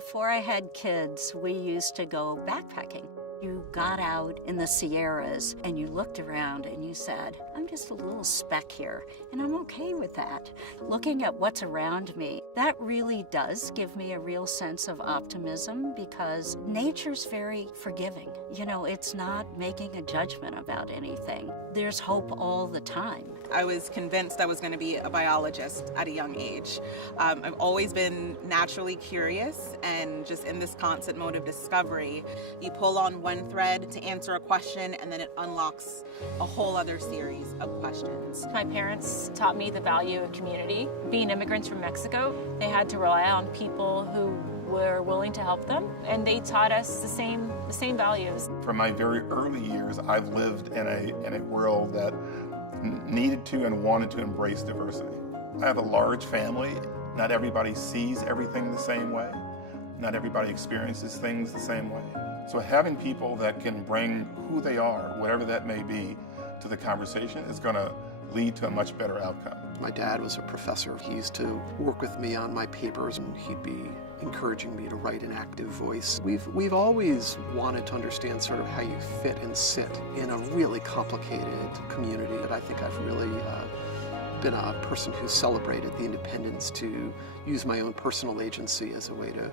Before I had kids, we used to go backpacking. You got out in the Sierras and you looked around and you said, I'm just a little speck here, and I'm okay with that. Looking at what's around me, that really does give me a real sense of optimism because nature's very forgiving. You know, it's not making a judgment about anything. There's hope all the time. I was convinced I was going to be a biologist at a young age. I've always been naturally curious and just in this constant mode of discovery. You pull on one thread to answer a question and then it unlocks a whole other series of questions. My parents taught me the value of community. Being immigrants from Mexico, they had to rely on people who were willing to help them, and they taught us the same values. From my very early years, I've lived in a world that needed to and wanted to embrace diversity. I have a large family. Not everybody sees everything the same way. Not everybody experiences things the same way. So having people that can bring who they are, whatever that may be, to the conversation is going to lead to a much better outcome. My dad was a professor. He used to work with me on my papers and he'd be encouraging me to write an active voice. We've always wanted to understand sort of how you fit and sit in a really complicated community. But I think I've really been a person who celebrated the independence to use my own personal agency as a way to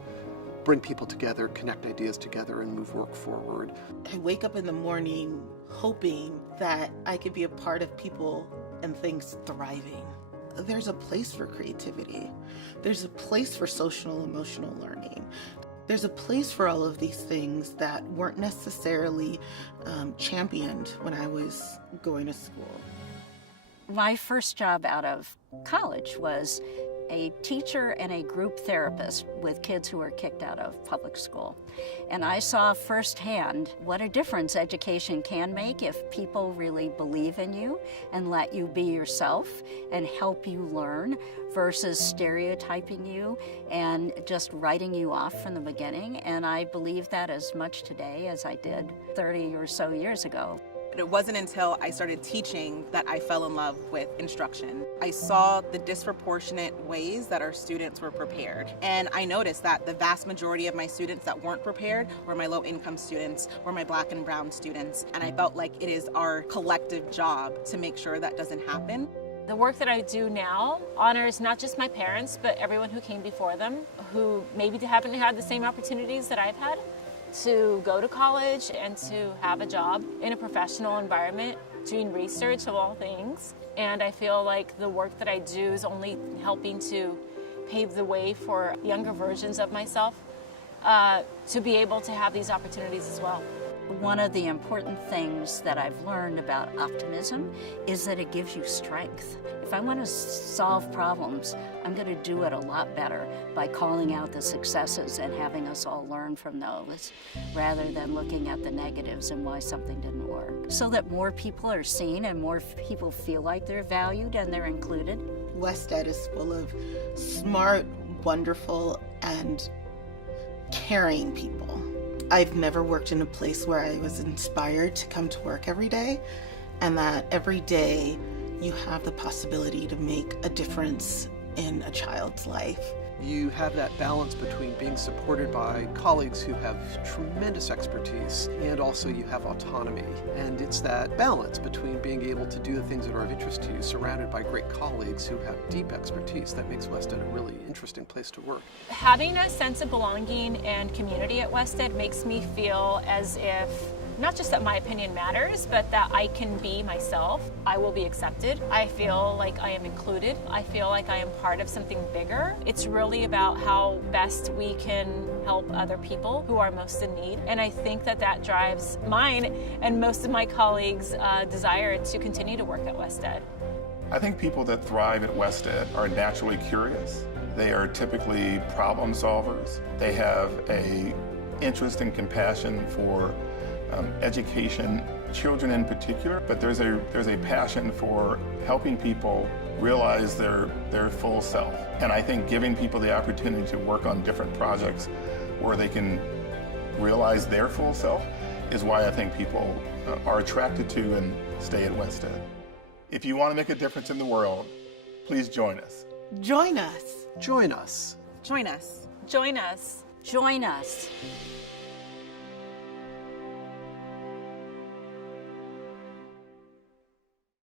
bring people together, connect ideas together, and move work forward. I wake up in the morning hoping that I could be a part of people and things thriving. There's a place for creativity. There's a place for social and emotional learning. There's a place for all of these things that weren't necessarily championed when I was going to school. My first job out of college was a teacher and a group therapist with kids who were kicked out of public school. And I saw firsthand what a difference education can make if people really believe in you and let you be yourself and help you learn versus stereotyping you and just writing you off from the beginning. And I believe that as much today as I did 30 or so years ago. It wasn't until I started teaching that I fell in love with instruction. I saw the disproportionate ways that our students were prepared. And I noticed that the vast majority of my students that weren't prepared were my low-income students, were my Black and brown students. And I felt like it is our collective job to make sure that doesn't happen. The work that I do now honors not just my parents, but everyone who came before them, who maybe haven't had the same opportunities that I've had, to go to college and to have a job in a professional environment, doing research of all things. And I feel like the work that I do is only helping to pave the way for younger versions of myself to be able to have these opportunities as well. One of the important things that I've learned about optimism is that it gives you strength. If I want to solve problems, I'm going to do it a lot better by calling out the successes and having us all learn from those, rather than looking at the negatives and why something didn't work. So that more people are seen and more people feel like they're valued and they're included. WestEd is full of smart, wonderful, and caring people. I've never worked in a place where I was inspired to come to work every day, and that every day you have the possibility to make a difference in a child's life. You have that balance between being supported by colleagues who have tremendous expertise and also you have autonomy. And it's that balance between being able to do the things that are of interest to you, surrounded by great colleagues who have deep expertise, that makes WestEd a really interesting place to work. Having a sense of belonging and community at WestEd makes me feel as if not just that my opinion matters, but that I can be myself. I will be accepted. I feel like I am included. I feel like I am part of something bigger. It's really about how best we can help other people who are most in need. And I think that that drives mine and most of my colleagues' desire to continue to work at WestEd. I think people that thrive at WestEd are naturally curious. They are typically problem solvers. They have an interest and compassion for education, children in particular, but there's a passion for helping people realize their full self. And I think giving people the opportunity to work on different projects where they can realize their full self is why I think people are attracted to and stay at WestEd. If you want to make a difference in the world, please join us. Join us. Join us. Join us. Join us. Join us.